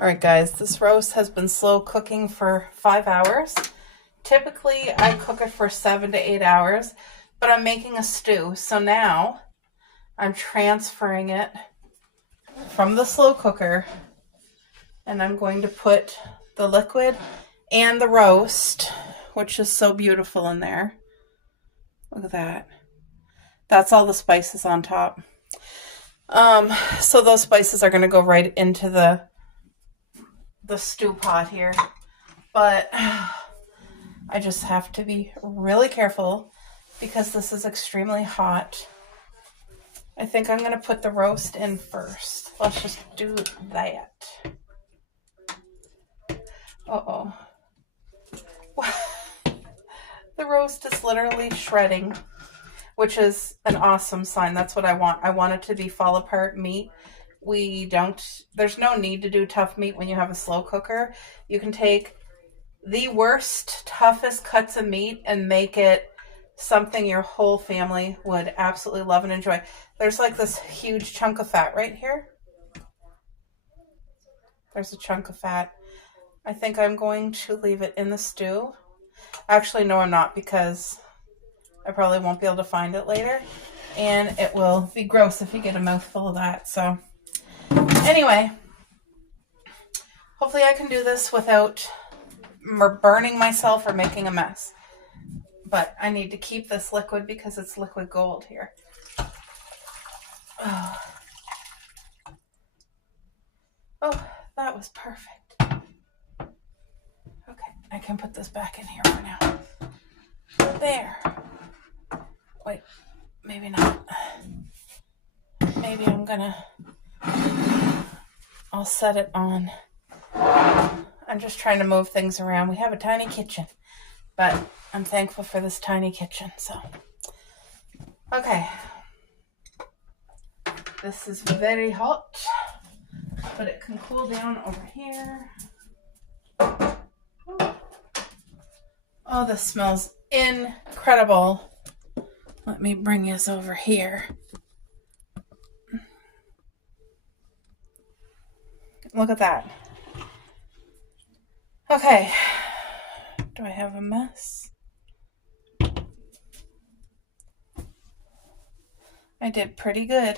All right, guys, this roast has been slow cooking for 5 hours. Typically, I cook it for 7 to 8 hours, but I'm making a stew. So now I'm transferring it from the slow cooker, and I'm going to put the liquid and the roast, which is so beautiful in there. Look at that. That's all the spices on top. So those spices are going to go right into the stew pot here, but I just have to be really careful because this is extremely hot. I think I'm going to put the roast in first. Let's just do that. Uh-oh. The roast is literally shredding, which is an awesome sign. That's what I want. I want it to be fall apart meat. There's no need to do tough meat when you have a slow cooker. You can take the worst, toughest cuts of meat and make it something your whole family would absolutely love and enjoy. There's like this huge chunk of fat right here. There's a chunk of fat. I think I'm going to leave it in the stew. Actually, no, I'm not, because I probably won't be able to find it later. And it will be gross if you get a mouthful of that. So anyway, hopefully I can do this without burning myself or making a mess. But I need to keep this liquid because it's liquid gold here. was perfect. Okay, I can put this back in here for now. There. Wait, maybe not. Maybe I'll set it on. I'm just trying to move things around. We have a tiny kitchen, but I'm thankful for this tiny kitchen, so. Okay. This is very hot, but it can cool down over here. Oh, this smells incredible. Let me bring this over here. Look at that. Okay. Do I have a mess? I did pretty good.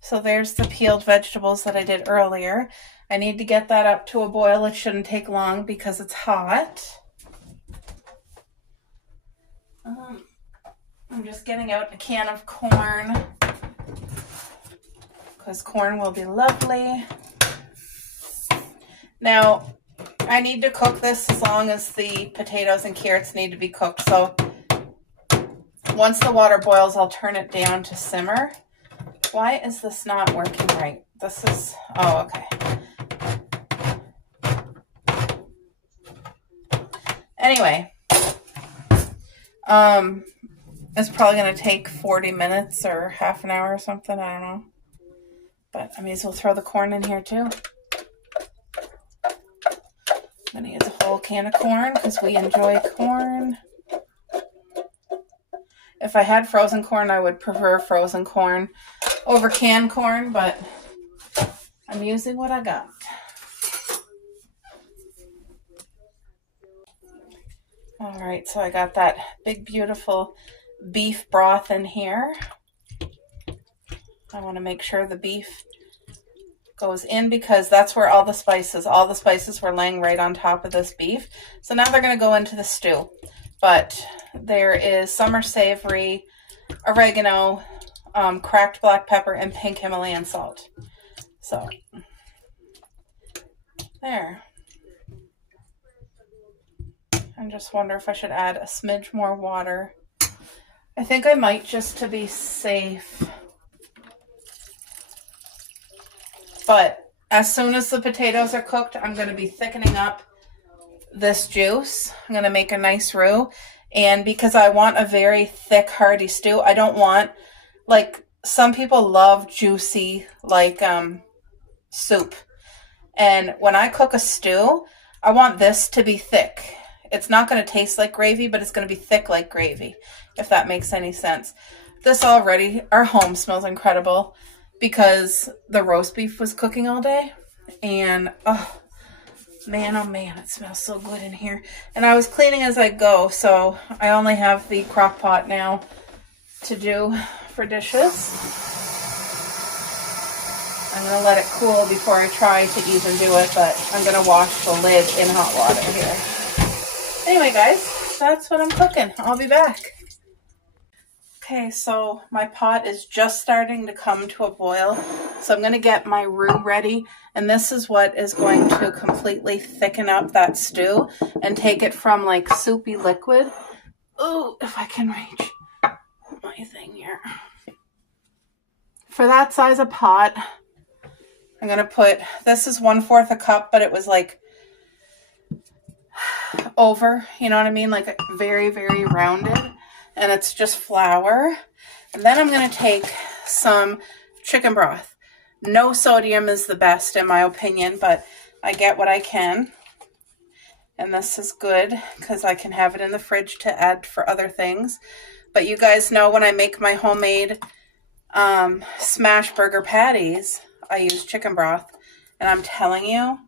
So there's the peeled vegetables that I did earlier. I need to get that up to a boil. It shouldn't take long because it's hot. I'm just getting out a can of corn because corn will be lovely. Now, I need to cook this as long as the potatoes and carrots need to be cooked. So once the water boils, I'll turn it down to simmer. Why is this not working right? This is, oh, okay. Anyway, it's probably going to take 40 minutes or half an hour or something. I don't know. But I may as well throw the corn in here too. I'm going to use a whole can of corn because we enjoy corn. If I had frozen corn, I would prefer frozen corn over canned corn, but I'm using what I got. All right, so I got that big, beautiful beef broth in here. I want to make sure the beef goes in because that's where all the spices were laying right on top of this beef. So now they're going to go into the stew. But there is summer savory, oregano, cracked black pepper, and pink Himalayan salt. So, there. I just wonder if I should add a smidge more water. I think I might just to be safe. But as soon as the potatoes are cooked, I'm going to be thickening up this juice. I'm going to make a nice roux. And because I want a very thick, hearty stew, I don't want, like, some people love juicy, like, soup. And when I cook a stew, I want this to be thick. It's not going to taste like gravy, but it's going to be thick like gravy, if that makes any sense. This already, our home smells incredible because the roast beef was cooking all day. And, oh man, it smells so good in here. And I was cleaning as I go, so I only have the crock pot now to do for dishes. I'm going to let it cool before I try to even do it, but I'm going to wash the lid in hot water here. Anyway, guys, that's what I'm cooking. I'll be back. Okay, so my pot is just starting to come to a boil. So I'm going to get my roux ready. And this is what is going to completely thicken up that stew and take it from like soupy liquid. Oh, if I can reach my thing here. For that size of pot, I'm going to put, this is 1/4 a cup, but it was like over, you know what I mean? Like very, very rounded. And it's just flour. And then I'm going to take some chicken broth. No sodium is the best in my opinion, but I get what I can. And this is good because I can have it in the fridge to add for other things. But you guys know when I make my homemade smash burger patties, I use chicken broth. And I'm telling you,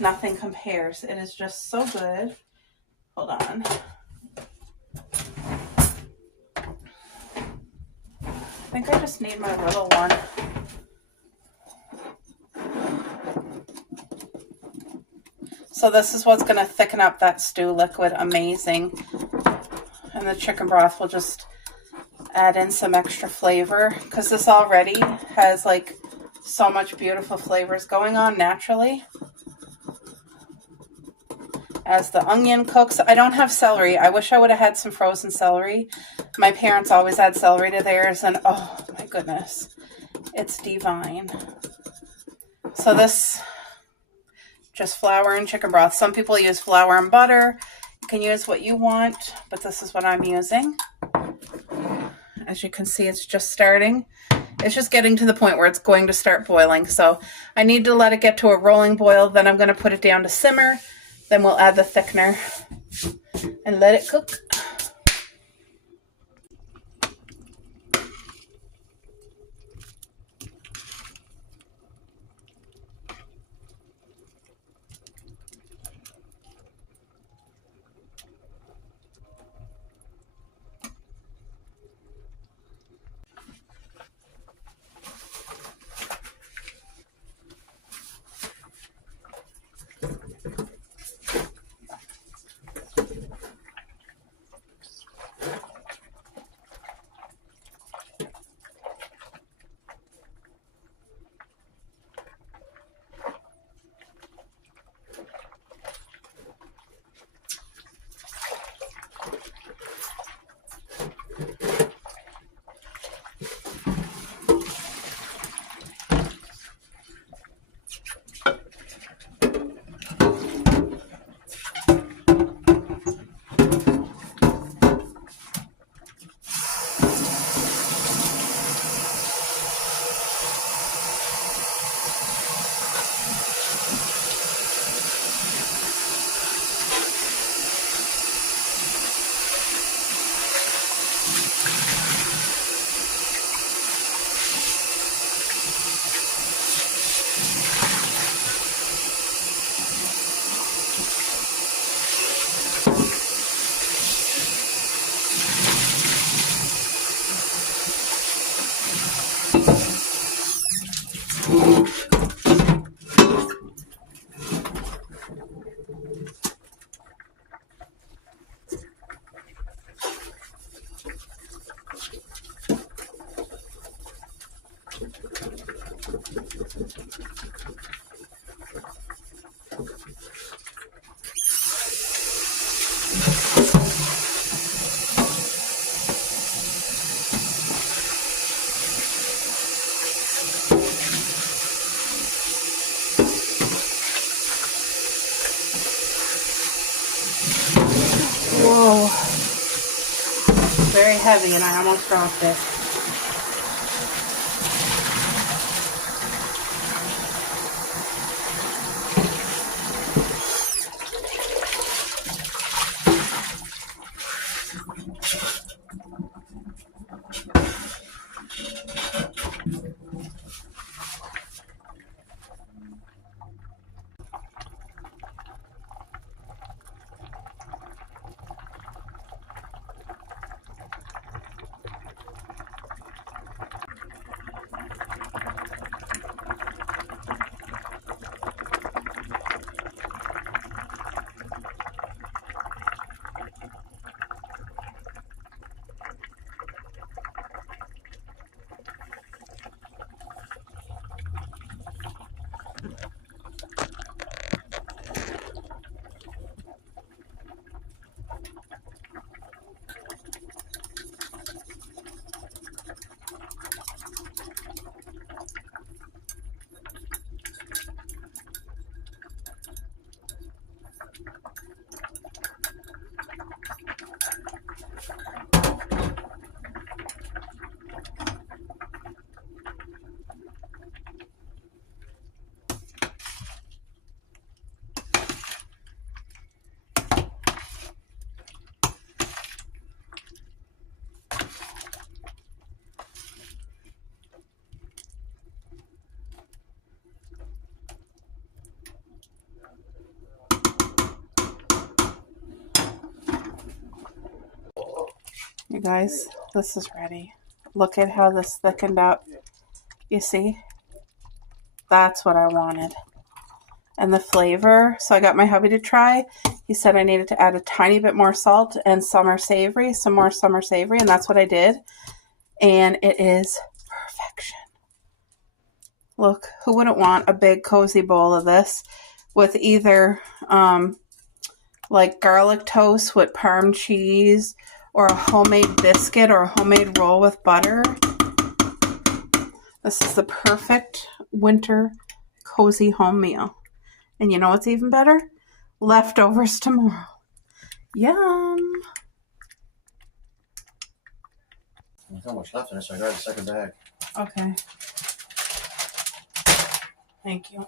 nothing compares. It is just so good. Hold on. I think I just need my little one. So this is what's going to thicken up that stew liquid. Amazing. And the chicken broth will just add in some extra flavor because this already has like so much beautiful flavors going on naturally. as the onion cooks. I don't have celery. I wish I would have had some frozen celery. My parents always add celery to theirs, and oh my goodness, it's divine. So this, just flour and chicken broth. Some people use flour and butter. You can use what you want, but this is what I'm using. As you can see, it's just starting. It's just getting to the point where it's going to start boiling. So I need to let it get to a rolling boil. Then I'm going to put it down to simmer. Then we'll add the thickener and let it cook. Whoa, very heavy and I almost dropped it. You guys, this is ready. Look at how this thickened up. You see? That's what I wanted. And the flavor, so I got my hubby to try. He said I needed to add a tiny bit more salt and some more savory, and that's what I did. And it is perfection. Look, who wouldn't want a big cozy bowl of this with either like garlic toast with Parm cheese, or a homemade biscuit or a homemade roll with butter. This is the perfect winter cozy home meal. And you know what's even better? Leftovers tomorrow. Yum. There's not much left in it, so I grabbed the second bag. Okay. Thank you.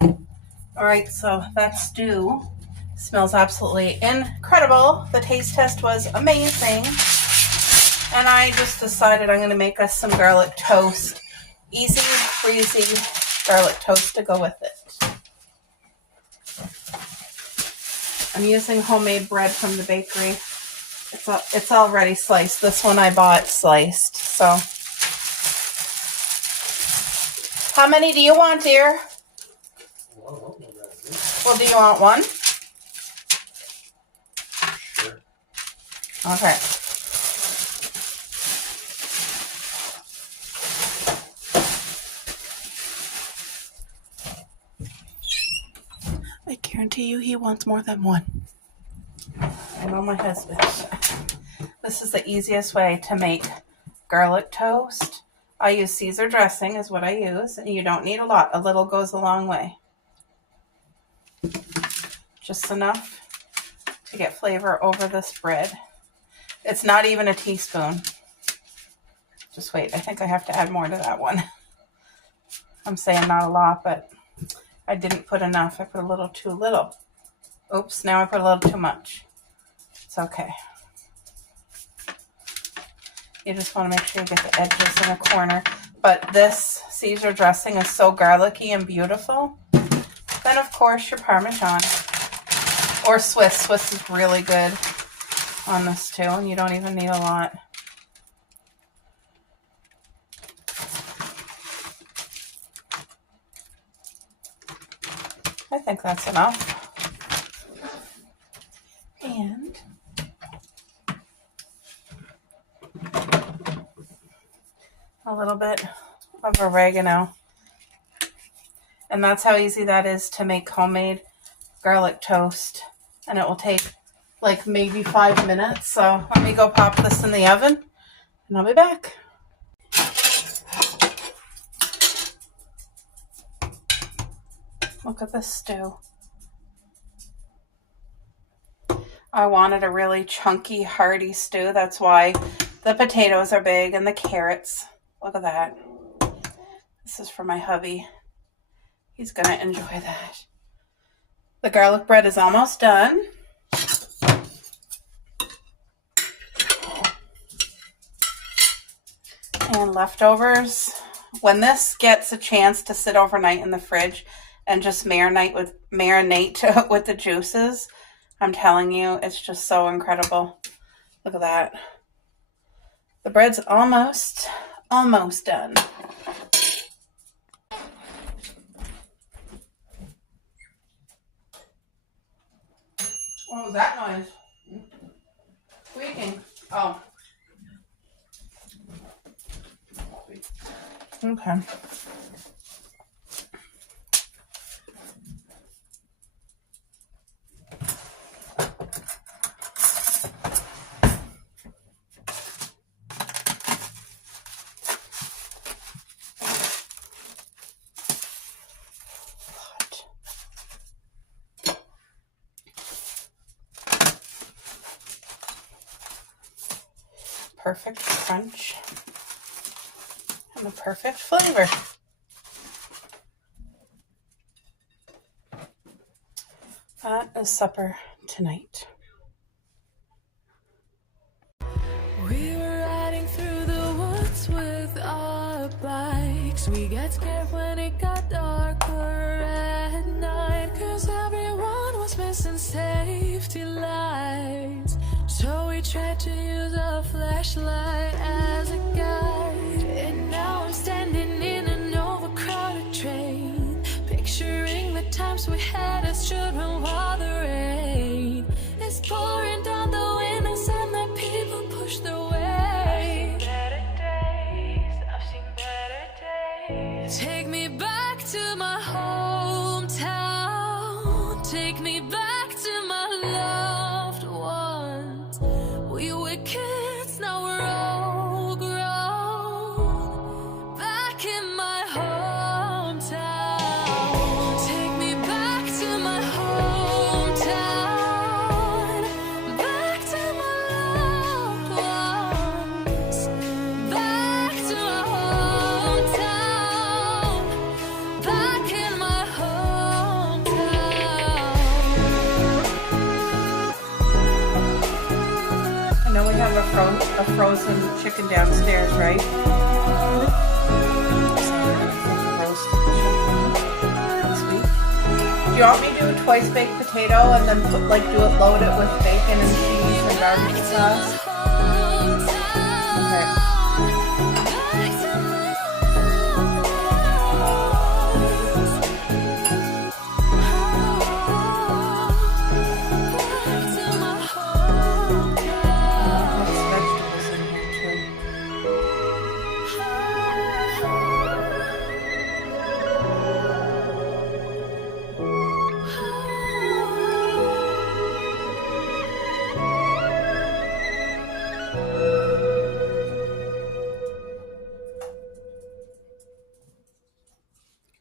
All right, so that stew smells absolutely incredible. The taste test was amazing. And I just decided I'm going to make us some garlic toast. Easy, breezy garlic toast to go with it. I'm using homemade bread from the bakery. It's already sliced. This one I bought sliced. So, how many do you want, dear? Well, do you want one? Sure. Okay. I guarantee you he wants more than one. I know my husband. This is the easiest way to make garlic toast. I use Caesar dressing is what I use, and you don't need a lot. A little goes a long way. Just enough to get flavor over this bread. It's not even a teaspoon. Just wait, I think I have to add more to that one. I'm saying not a lot, but I didn't put enough. I put a little too little. Oops, now I put a little too much. It's okay. You just want to make sure you get the edges in the corner. But this Caesar dressing is so garlicky and beautiful. Then, of course, your Parmesan. Or Swiss. Swiss is really good on this too, and you don't even need a lot. I think that's enough. And a little bit of oregano. And that's how easy that is to make homemade garlic toast. And it will take like maybe 5 minutes. So let me go pop this in the oven and I'll be back. Look at this stew. I wanted a really chunky, hearty stew. That's why the potatoes are big and the carrots. Look at that. This is for my hubby. He's going to enjoy that. The garlic bread is almost done. And leftovers. When this gets a chance to sit overnight in the fridge and just marinate with the juices, I'm telling you, it's just so incredible. Look at that. The bread's almost done. What was that noise? Squeaking. Oh. Okay. Perfect crunch and the perfect flavor. That is supper tonight. We were riding through the woods with our bikes. We got scared when it got darker at night, 'cause everyone was missing safety lights. So we tried to use a flashlight as a guide. And now I'm standing in an overcrowded train, picturing the times we had as children while the rain is pouring down the windows and the people push their way. I've seen better days, I've seen better days. Take me back to my hometown, take me back to my love. the frozen chicken downstairs, right? Roast next week. Do you want me to do a twice baked potato and then load it with bacon and cheese and barbecue sauce? Okay.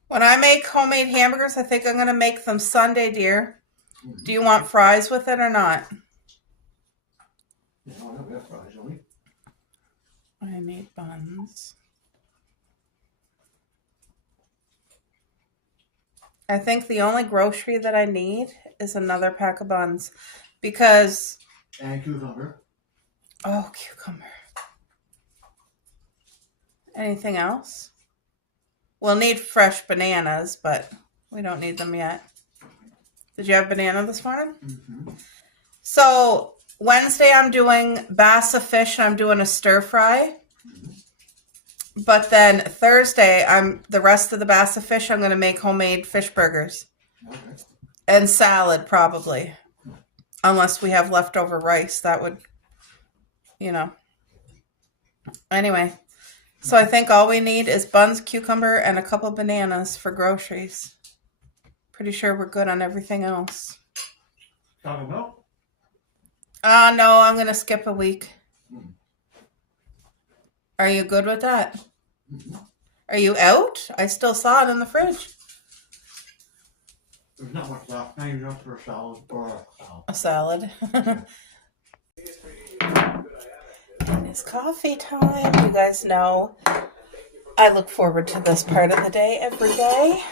When I make homemade hamburgers, I think I'm going to make them Sunday, dear. Do you want fries with it or not? Yeah, I have fries, don't we? I made buns. I think the only grocery that I need is another pack of buns because... And cucumber. Oh, cucumber. Anything else? We'll need fresh bananas, but we don't need them yet. Did you have banana this morning? Mm-hmm. So Wednesday I'm doing bassa fish and I'm doing a stir fry. Mm-hmm. But then Thursday the rest of the bassa fish I'm going to make homemade fish burgers. Okay. And salad probably. Unless we have leftover rice, that would, Anyway. So I think all we need is buns, cucumber, and a couple bananas for groceries. Pretty sure we're good on everything else. Chocolate milk? No, I'm going to skip a week. Are you good with that? Mm-hmm. Are you out? I still saw it in the fridge. There's not much left. Now you're up for a salad or a salad. It's coffee time. You guys know I look forward to this part of the day every day.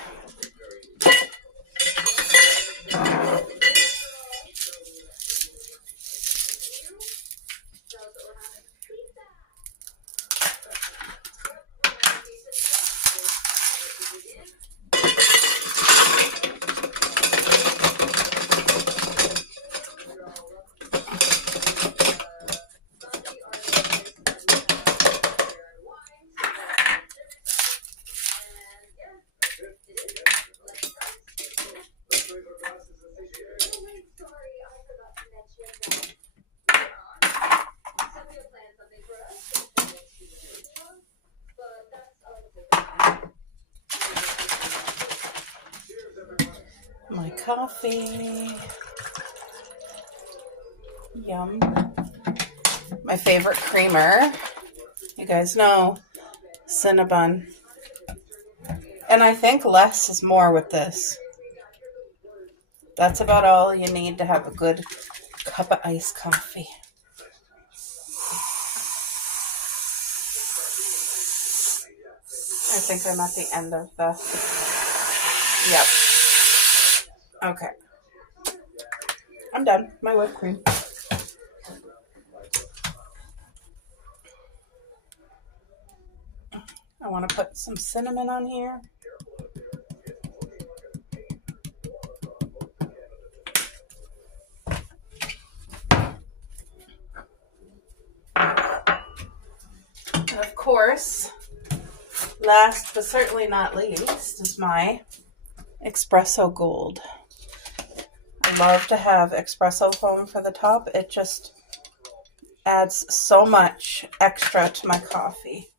My coffee. Yum. My favorite creamer. You guys know, Cinnabon. And I think less is more with this. That's about all you need to have a good cup of iced coffee. I think I'm at the end of the... Yep. Okay. I'm done. My whipped cream. I want to put some cinnamon on here. And of course, last but certainly not least is my espresso gold. I love to have espresso foam for the top. It just adds so much extra to my coffee.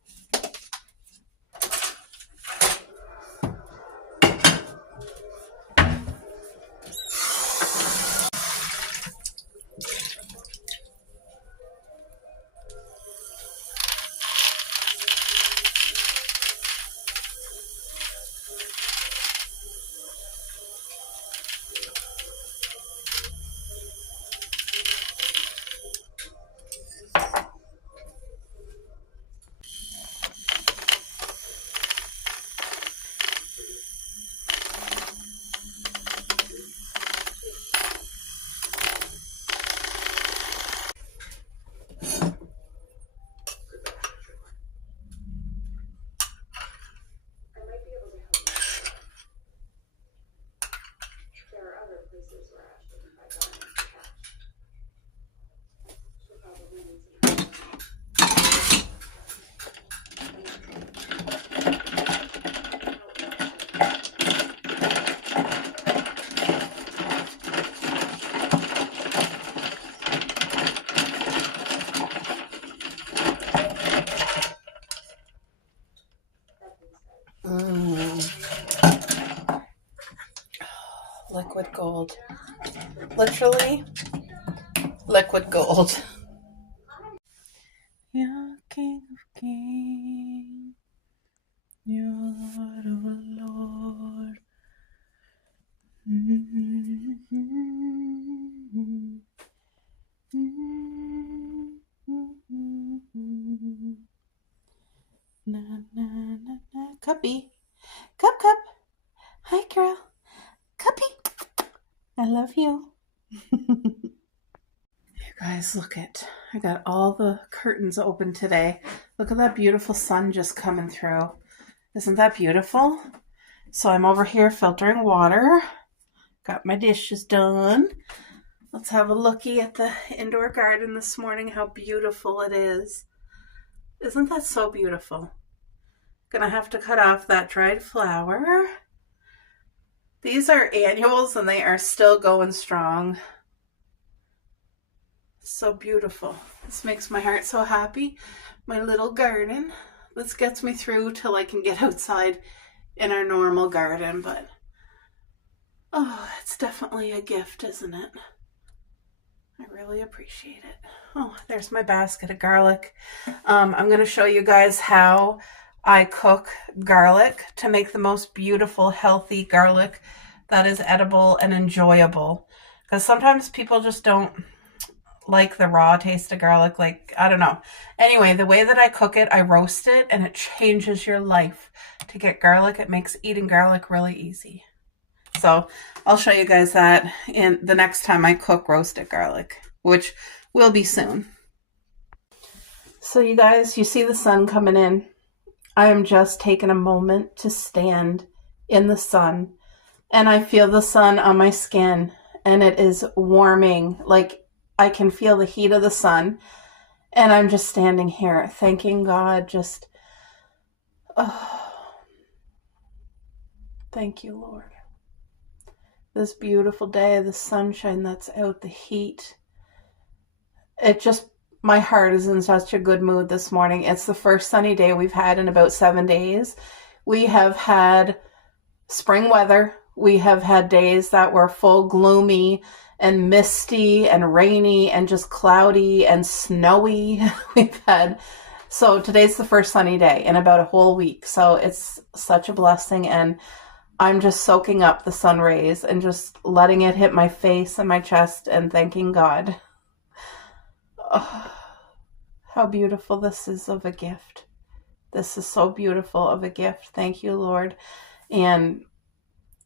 gold. Literally liquid gold. You're King of Kings. You're Lord of Lord. Na, na, na, na. Cuppy. Cup, cup. Hi, girl. Cuppy. I love you. You guys, look it. I got all the curtains open today. Look at that beautiful sun just coming through. Isn't that beautiful? So I'm over here filtering water. Got my dishes done. Let's have a looky at the indoor garden this morning, how beautiful it is. Isn't that so beautiful? Gonna have to cut off that dried flower. These are annuals and they are still going strong. So beautiful. This makes my heart so happy. My little garden. This gets me through till I can get outside in our normal garden, but oh, it's definitely a gift, isn't it? I really appreciate it. Oh, there's my basket of garlic. I'm going to show you guys how I cook garlic to make the most beautiful, healthy garlic that is edible and enjoyable. Because sometimes people just don't like the raw taste of garlic. Like, I don't know. Anyway, the way that I cook it, I roast it and it changes your life. To get garlic, it makes eating garlic really easy. So I'll show you guys that in the next time I cook roasted garlic, which will be soon. So you guys, you see the sun coming in. I am just taking a moment to stand in the sun, and I feel the sun on my skin, and it is warming. Like, I can feel the heat of the sun, and I'm just standing here thanking God. Just, oh, thank you, Lord. This beautiful day, the sunshine that's out, the heat. It just, my heart is in such a good mood this morning. It's the first sunny day we've had in about 7 days. We have had spring weather. We have had days that were full gloomy and misty and rainy and just cloudy and snowy. So today's the first sunny day in about a whole week. So it's such a blessing, and I'm just soaking up the sun rays and just letting it hit my face and my chest and thanking God. Oh, how beautiful this is of a gift. This is so beautiful of a gift. Thank you, Lord. And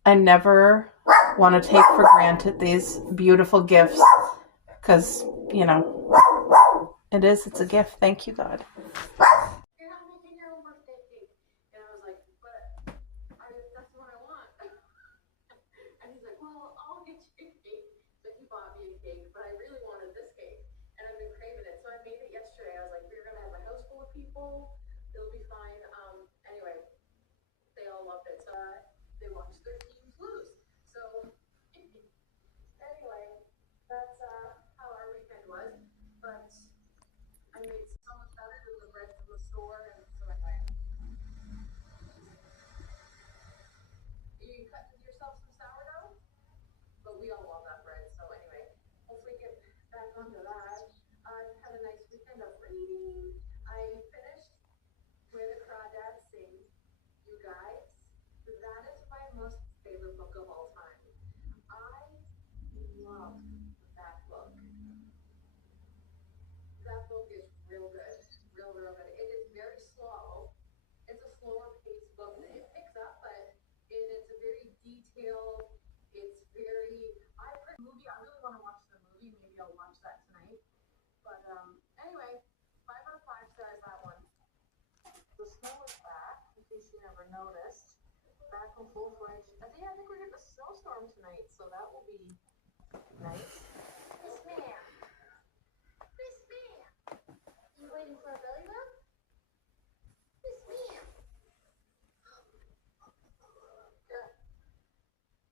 I never want to take for granted these beautiful gifts because, you know, it's a gift. Thank you, God.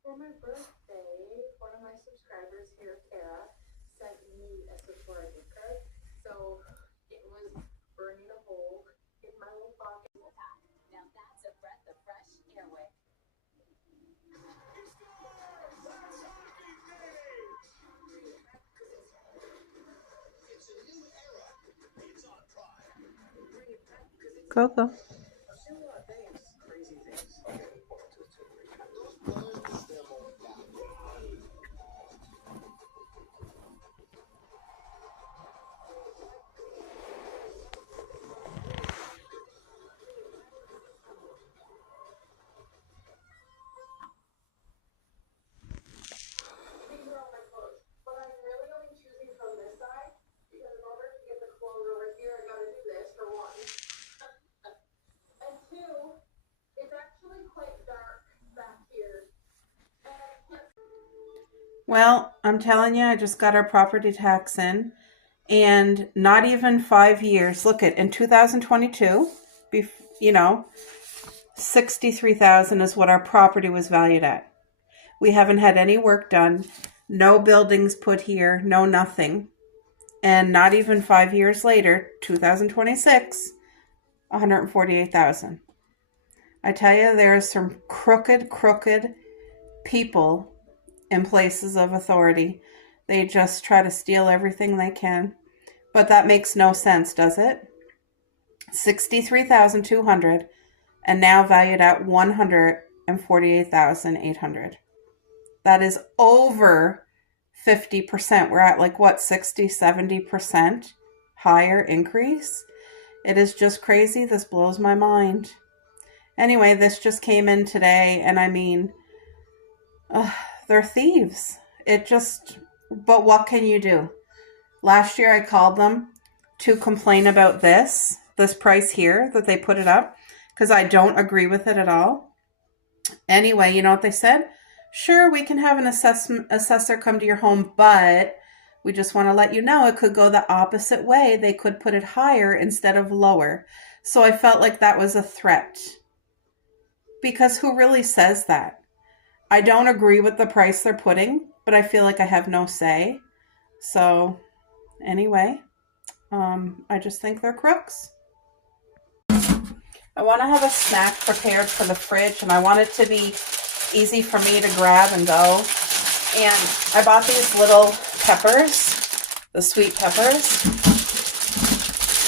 For my birthday, one of my subscribers here, Kara, sent me a Sephora gift card. So it was burning a hole in my little pocket. Now that's a breath of fresh airway. Go, go. These are all my clothes. But I'm really only choosing from this side because in order to get the clothes over here, I gotta do this for one. And two, it's actually quite dark back here. And I can't. Well, I'm telling you, I just got our property tax in, and not even 5 years. Look at in 2022, you know, 63,000 is what our property was valued at. We haven't had any work done, no buildings put here, no nothing. And not even 5 years later, 2026, 148,000. I tell you, there are some crooked people in places of authority. They just try to steal everything they can. But that makes no sense, does it? 63,200 and now valued at 148,800. That is over 50%. We're at like what, 60, 70% higher increase? It is just crazy. This blows my mind. Anyway, this just came in today, and I mean, they're thieves. But what can you do? Last year I called them to complain about this price here that they put it up because I don't agree with it at all. Anyway, you know what they said? Sure, we can have an assessor come to your home, but we just want to let you know it could go the opposite way. They could put it higher instead of lower. So I felt like that was a threat. Because who really says that? I don't agree with the price they're putting, but I feel like I have no say. So anyway, I just think they're crooks. I want to have a snack prepared for the fridge, and I want it to be easy for me to grab and go. And I bought these little peppers, the sweet peppers.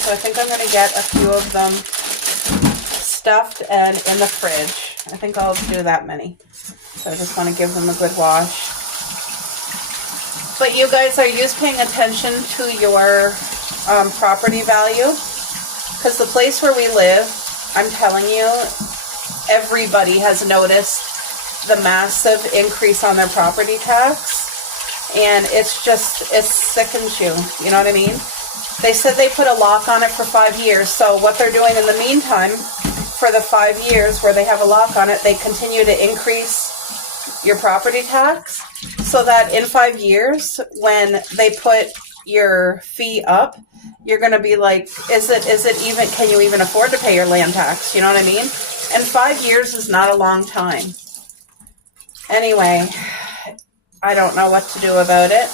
So I think I'm going to get a few of them stuffed and in the fridge. I think I'll do that many. So I just want to give them a good wash. But you guys, are you paying attention to your property value? Because the place where we live, I'm telling you, everybody has noticed the massive increase on their property tax. And it sickens you. You know what I mean? They said they put a lock on it for 5 years. So what they're doing in the meantime, for the 5 years where they have a lock on it, they continue to increase your property tax so that in 5 years, when they put your fee up, you're going to be like, is it even, can you even afford to pay your land tax? You know what I mean? And 5 years is not a long time. Anyway, I don't know what to do about it.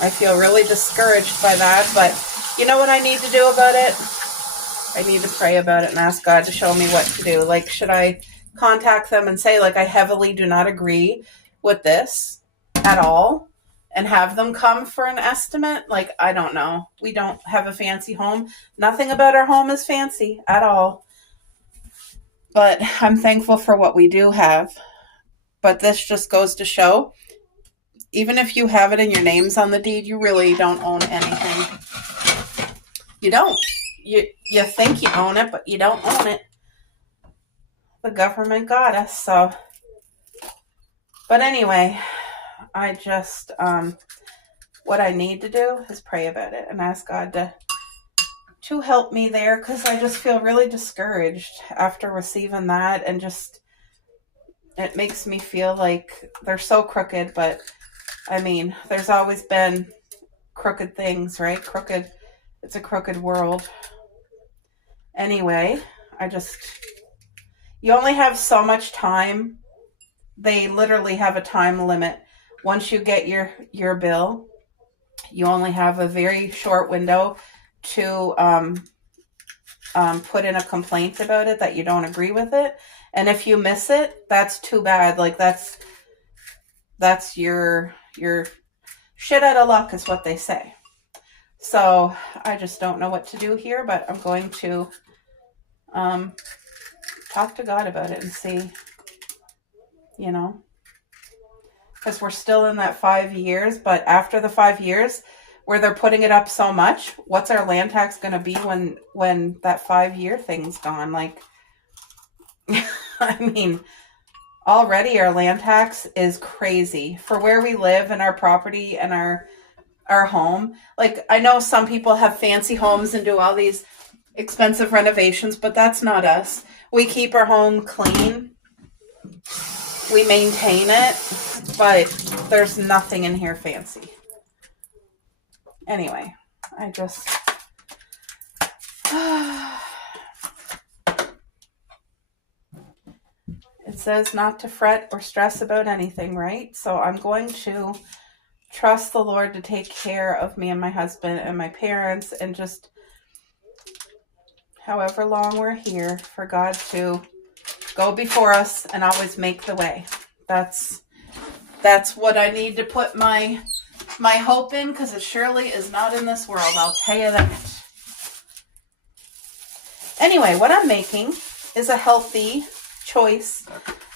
I feel really discouraged by that, but you know what I need to do about it? I need to pray about it and ask God to show me what to do. Like, should I contact them and say, like, I heavily do not agree with this at all, and have them come for an estimate? Like, I don't know. We don't have a fancy home. Nothing about our home is fancy at all. But I'm thankful for what we do have. But this just goes to show, even if you have it and your name's on the deed, you really don't own anything. You don't. You think you own it, but you don't own it. The government got us, so. But anyway, I just, what I need to do is pray about it and ask God to help me there, because I just feel really discouraged after receiving that, and just, it makes me feel like they're so crooked. But I mean, there's always been crooked things, right? It's a crooked world. Anyway, you only have so much time. They literally have a time limit. Once you get your bill, you only have a very short window to put in a complaint about it, that you don't agree with it. And if you miss it, that's too bad. Like, that's your shit out of luck, is what they say. So I just don't know what to do here, but I'm going to talk to God about it and see, you know, because we're still in that 5 years, but after the 5 years where they're putting it up so much, what's our land tax going to be when that 5-year thing's gone? Like, I mean, already our land tax is crazy for where we live and our property and our home. Like, I know some people have fancy homes and do all these expensive renovations, but that's not us. We keep our home clean. We maintain it, but there's nothing in here fancy. Anyway, I just... It says not to fret or stress about anything, right? So I'm going to trust the Lord to take care of me and my husband and my parents, and just however long we're here, for God to go before us and always make the way. That's what I need to put my hope in, because it surely is not in this world, I'll tell you that. Anyway, what I'm making is a healthy choice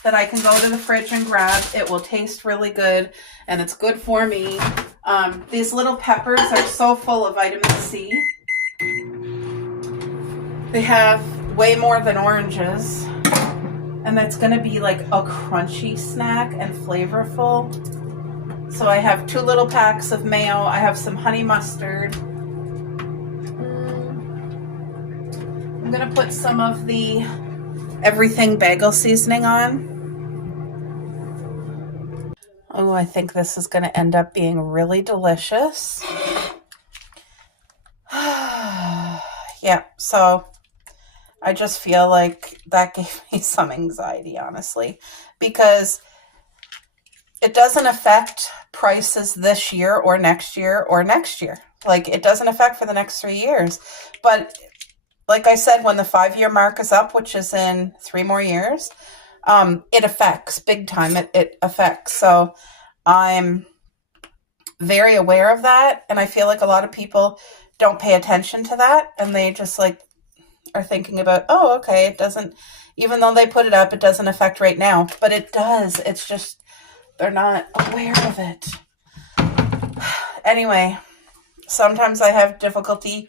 that I can go to the fridge and grab. It will taste really good, and it's good for me. These little peppers are so full of vitamin C. They have way more than oranges, and that's going to be like a crunchy snack and flavorful. So I have 2 little packs of mayo. I have some honey mustard. I'm going to put some of the everything bagel seasoning on. Oh, I think this is going to end up being really delicious. Yeah, so I just feel like that gave me some anxiety, honestly, because it doesn't affect prices this year or next year or next year. Like, it doesn't affect for the next 3 years. But like I said, when the 5-year mark is up, which is in 3 more years, it affects big time. It affects. So I'm very aware of that. And I feel like a lot of people don't pay attention to that. And they just like are thinking about, oh, okay, it doesn't, even though they put it up, it doesn't affect right now. But it does. It's just, they're not aware of it. Anyway, sometimes I have difficulty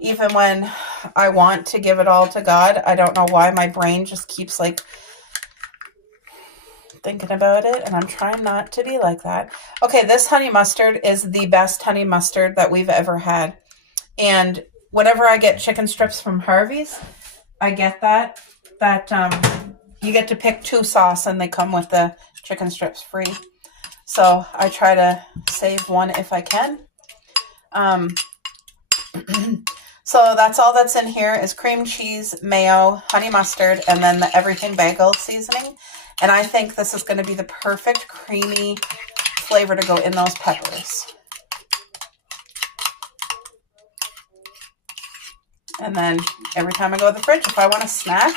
even when I want to give it all to God. I don't know why my brain just keeps like thinking about it, and I'm trying not to be like that. Okay, this honey mustard is the best honey mustard that we've ever had. And whenever I get chicken strips from Harvey's, I get that you get to pick 2 sauce and they come with the chicken strips free. So I try to save one if I can. So that's all that's in here is cream cheese, mayo, honey mustard, and then the everything bagel seasoning. And I think this is going to be the perfect creamy flavor to go in those peppers. And then every time I go to the fridge, if I want a snack,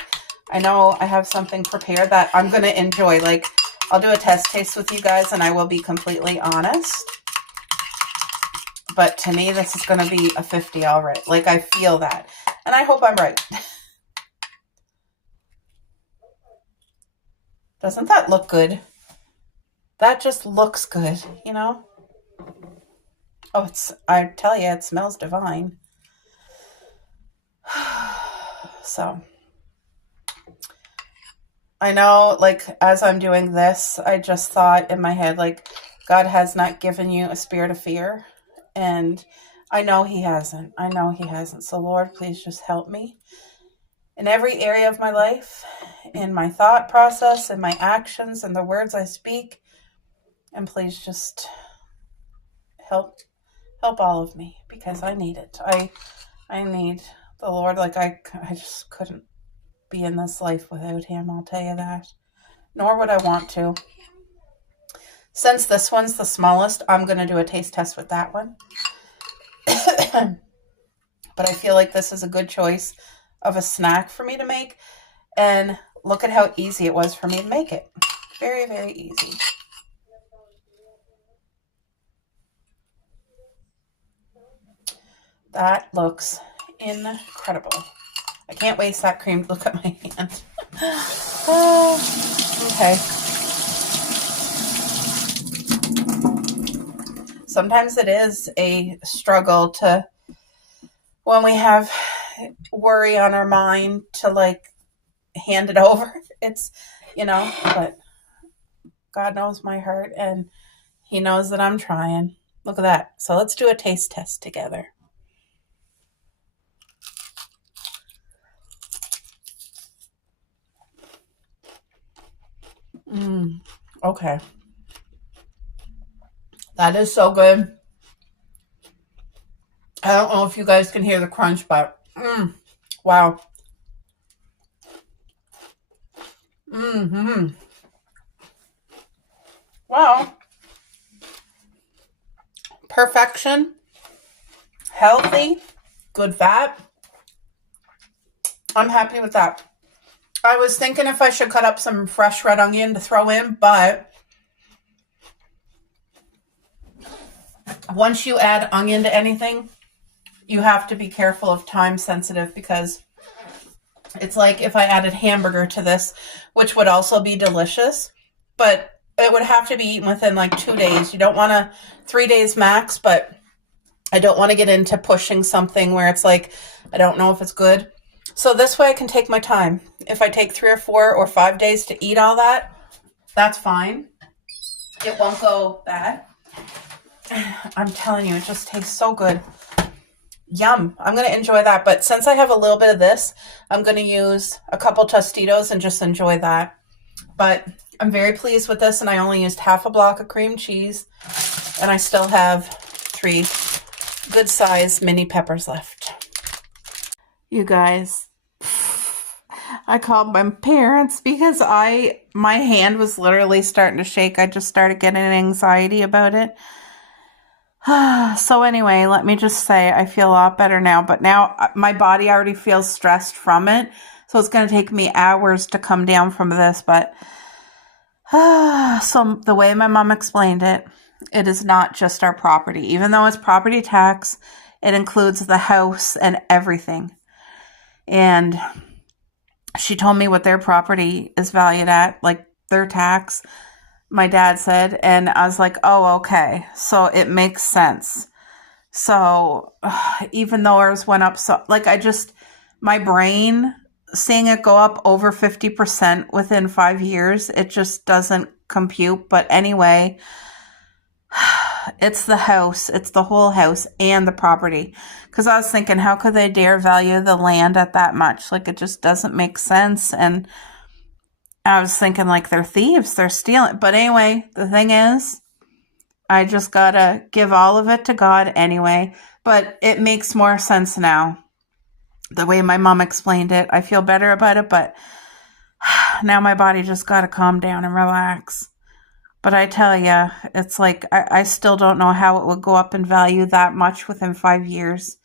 I know I have something prepared that I'm going to enjoy. Like, I'll do a test taste with you guys, and I will be completely honest. But to me, this is going to be a 50 already. Like, I feel that. And I hope I'm right. Doesn't that look good? That just looks good, you know? Oh, I tell you, it smells divine. So, I know, like, as I'm doing this, I just thought in my head, like, God has not given you a spirit of fear. And I know He hasn't. I know He hasn't. So, Lord, please just help me in every area of my life, in my thought process, in my actions, and the words I speak. And please just help all of me, because I need it. I need the Lord. Like, I just couldn't be in this life without Him, I'll tell you that. Nor would I want to. Since this one's the smallest, I'm going to do a taste test with that one. But I feel like this is a good choice of a snack for me to make. And look at how easy it was for me to make it. Very, very easy. That looks incredible. I can't waste that cream. Look at my hand. Okay. Sometimes it is a struggle to, when we have worry on our mind, to like hand it over. It's, but God knows my heart and He knows that I'm trying. Look at that. So let's do a taste test together. Okay. That is so good. I don't know if you guys can hear the crunch, but wow. Wow. Perfection. Healthy. Good fat. I'm happy with that. I was thinking if I should cut up some fresh red onion to throw in, but once you add onion to anything, you have to be careful of time sensitive, because it's like if I added hamburger to this, which would also be delicious, but it would have to be eaten within like 2 days. You don't want to, 3 days max, but I don't want to get into pushing something where it's like, I don't know if it's good. So this way I can take my time. If I take 3 or 4 or 5 days to eat all that, that's fine. It won't go bad. I'm telling you, it just tastes so good. Yum. I'm going to enjoy that. But since I have a little bit of this, I'm going to use a couple Tostitos and just enjoy that. But I'm very pleased with this, and I only used half a block of cream cheese, and I still have 3 good-sized mini peppers left. You guys, I called my parents because my hand was literally starting to shake. I just started getting anxiety about it. So anyway, let me just say I feel a lot better now, but now my body already feels stressed from it. So it's going to take me hours to come down from this, but so the way my mom explained it, it is not just our property. Even though it's property tax, it includes the house and everything. And she told me what their property is valued at, like their tax, my dad said, and I was like, oh, okay. So it makes sense. So even though ours went up, so like my brain, seeing it go up over 50% within 5 years, it just doesn't compute. But anyway, it's the house, it's the whole house and the property. Because I was thinking, how could they dare value the land at that much? Like, it just doesn't make sense. And I was thinking, like, they're thieves, they're stealing. But anyway, the thing is, I just gotta give all of it to God anyway. But it makes more sense now. The way my mom explained it, I feel better about it, but now my body just gotta calm down and relax. But I tell you, it's like, I still don't know how it would go up in value that much within 5 years.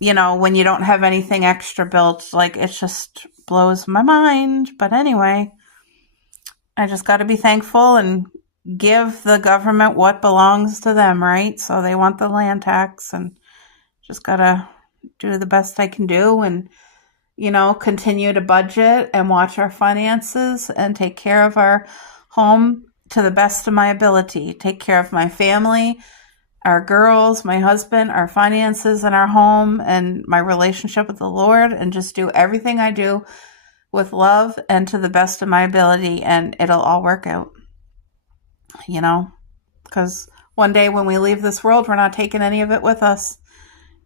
When you don't have anything extra built, like, it just blows my mind. But anyway, I just got to be thankful and give the government what belongs to them, right? So they want the land tax, and just got to do the best I can do and, continue to budget and watch our finances and take care of our home to the best of my ability. Take care of my family, our girls, my husband, our finances and our home and my relationship with the Lord, and just do everything I do with love and to the best of my ability, and it'll all work out, because one day when we leave this world, we're not taking any of it with us,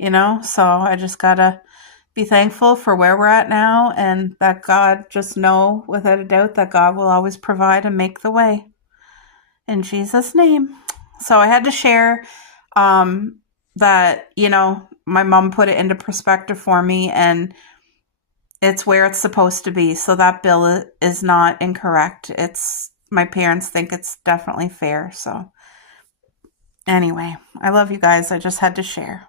so I just gotta be thankful for where we're at now, and that God, just know without a doubt that God will always provide and make the way. In Jesus' name. So I had to share that, my mom put it into perspective for me, and it's where it's supposed to be. So that bill is not incorrect. My parents think it's definitely fair. So anyway, I love you guys. I just had to share.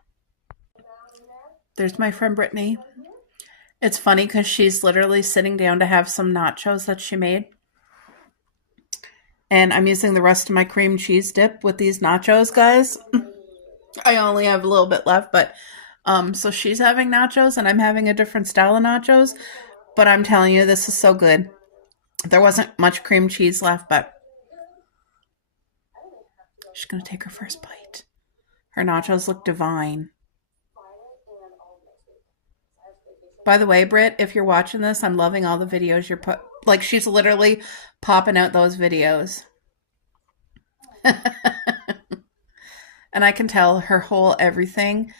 There's my friend Brittany. It's funny because she's literally sitting down to have some nachos that she made. And I'm using the rest of my cream cheese dip with these nachos, guys. I only have a little bit left, but So she's having nachos and I'm having a different style of nachos. But I'm telling you, this is so good. There wasn't much cream cheese left, but she's going to take her first bite. Her nachos look divine. By the way, Britt, if you're watching this, I'm loving all the videos you're like, she's literally popping out those videos. And I can tell her whole everything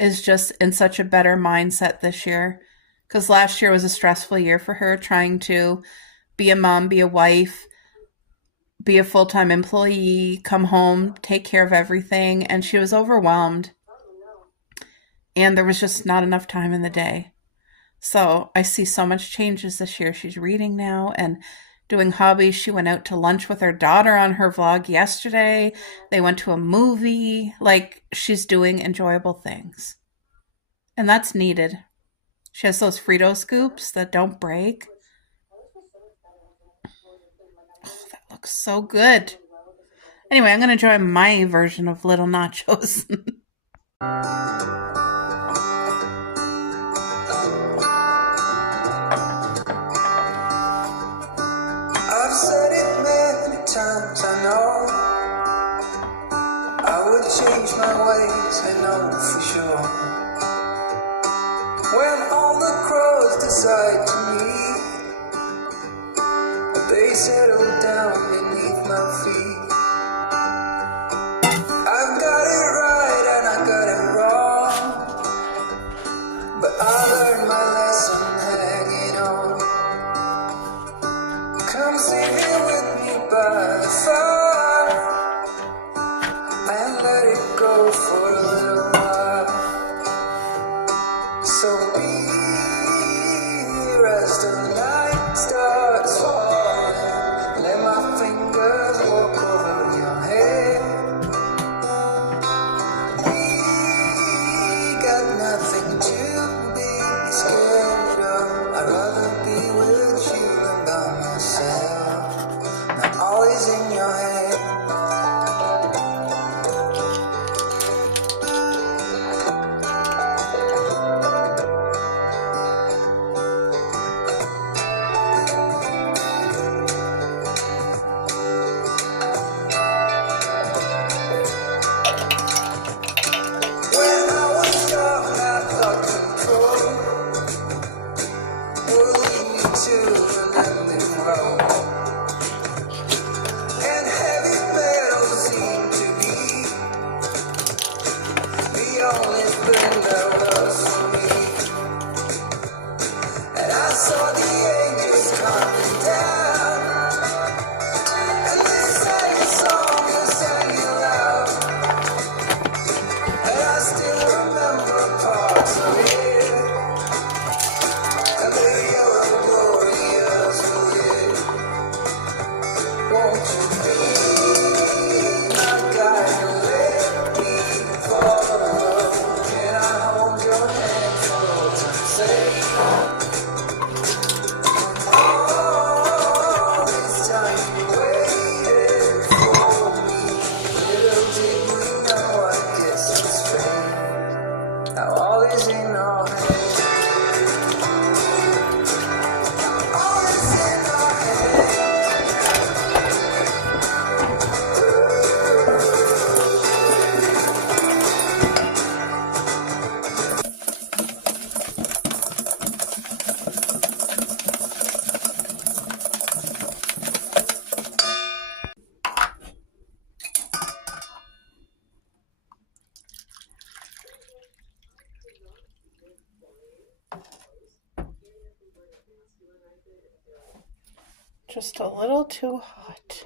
is just in such a better mindset this year. Because last year was a stressful year for her, trying to be a mom, be a wife, be a full-time employee, come home, take care of everything. And she was overwhelmed. And there was just not enough time in the day. So I see so much changes this year. She's reading now and doing hobbies. She went out to lunch with her daughter on her vlog yesterday. They went to a movie. Like, she's doing enjoyable things. And that's needed. She has those Frito scoops that don't break. Oh, that looks so good. Anyway, I'm going to enjoy my version of little nachos. I've said it many times, I know I would change my ways, I know for sure. When all the crows decide to meet, they settle down beneath my feet. I've got it right and I got it wrong, but I learned my lesson hanging on. Come stay here with me by the fire and let it go for a little while. So be here as the night starts falling. Let my fingers walk over your head. We got nothing to be scared of. I'd rather be with you than by myself. Not always in your head. When I was young, I thought control would lead me to an ending road. And heavy metal seemed to be the only thing that was for me. And I saw the angels coming down, and they sang a song and sang it loud. And I still remember parts of it, and the yellow glorious wind. Won't you be my guide and let me follow? Can I hold your hand for all time's sake? All this time you waited for me. Little did we know, I guess it's fate. Now all is in our hands. All is in our hands. Just a little too hot.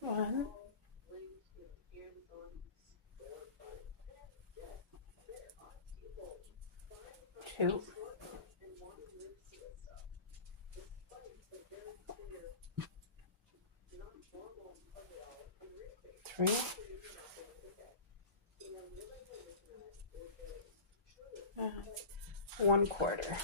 One, two, three, and 1/4.